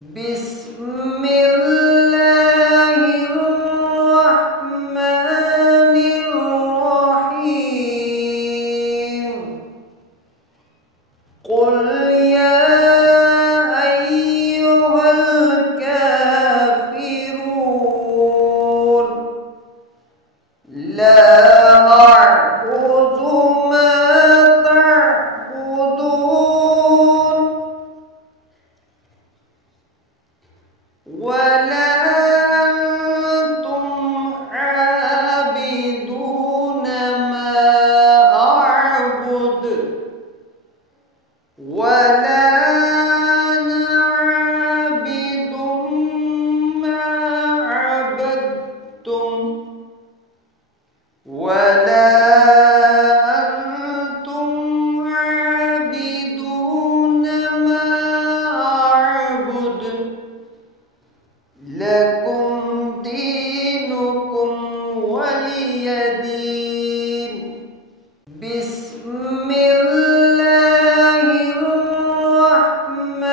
بسم الله الرحمن الرحيم. قل يا أيها الكافرون لا أعبد ما تعبدون ولا أنتم عابدون ما أعبد ولا أنا عابد ما عبدتم ولا أنتم عابدون ما أعبد لكم دينكم ولي دين. بسم الله الرحمن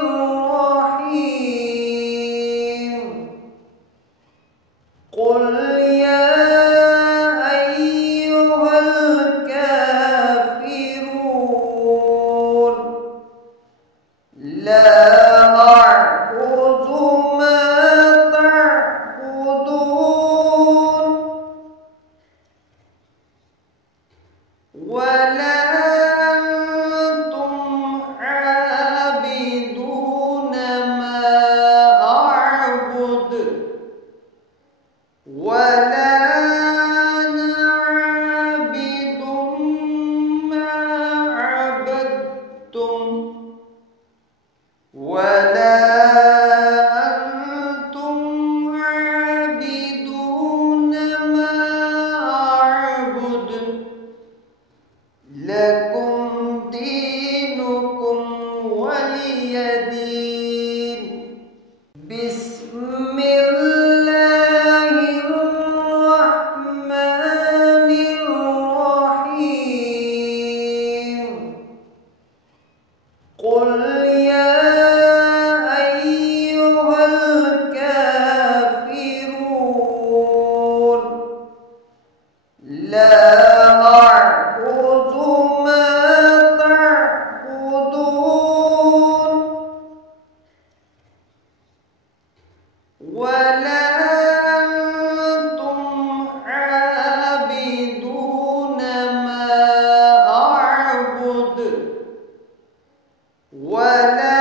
الرحيم. قل يا أيها الكافرون لا أعبد ما تعبدون ولا أنتم عابدون ما أعبد ولا أنا عابد ما عبدتم ولا أنتم عابدون ما أعبد لكم دينكم ولي دين. بسم الله الرحمن الرحيم. قل يا أيها الكافرون لا أعبد ما تعبدون ولا أنتم عابدون ما أعبد ولا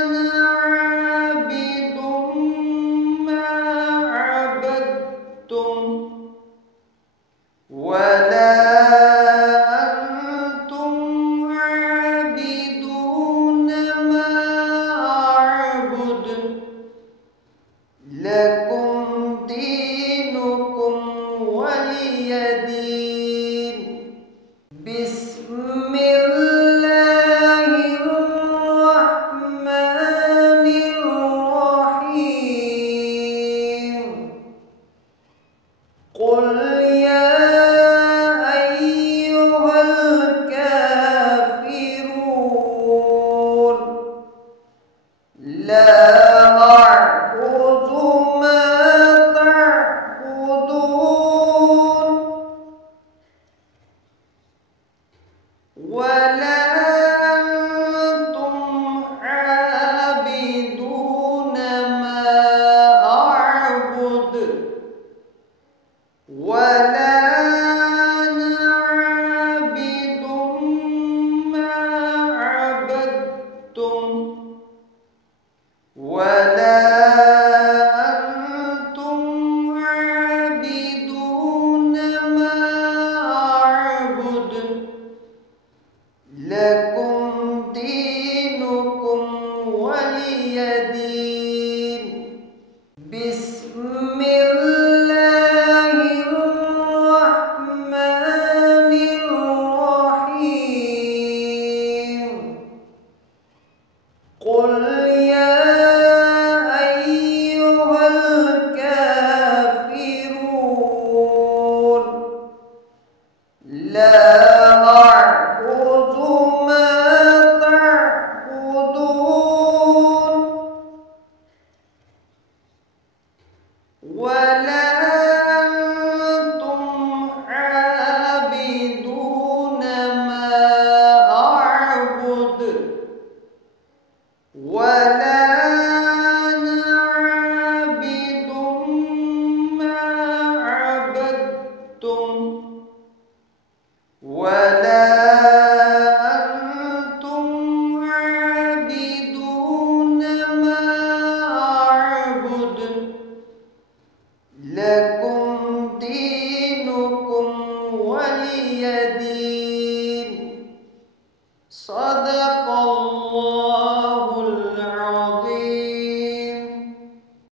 أنا عابد ما عبدتم ولا أنتم عابدون ما أعبد لكم دينكم ولي دين. بسم الله الرحمن الرحيم. قل يا أيها الكافرون لا أعبد ما تعبدون ولا أنتم عابدون ما أعبد ولا أنا عابد ما عبدتم ولا أنتم عابدون ما أعبد لكم دينكم ولي دين. بسم الله الرحمن الرحيم. قل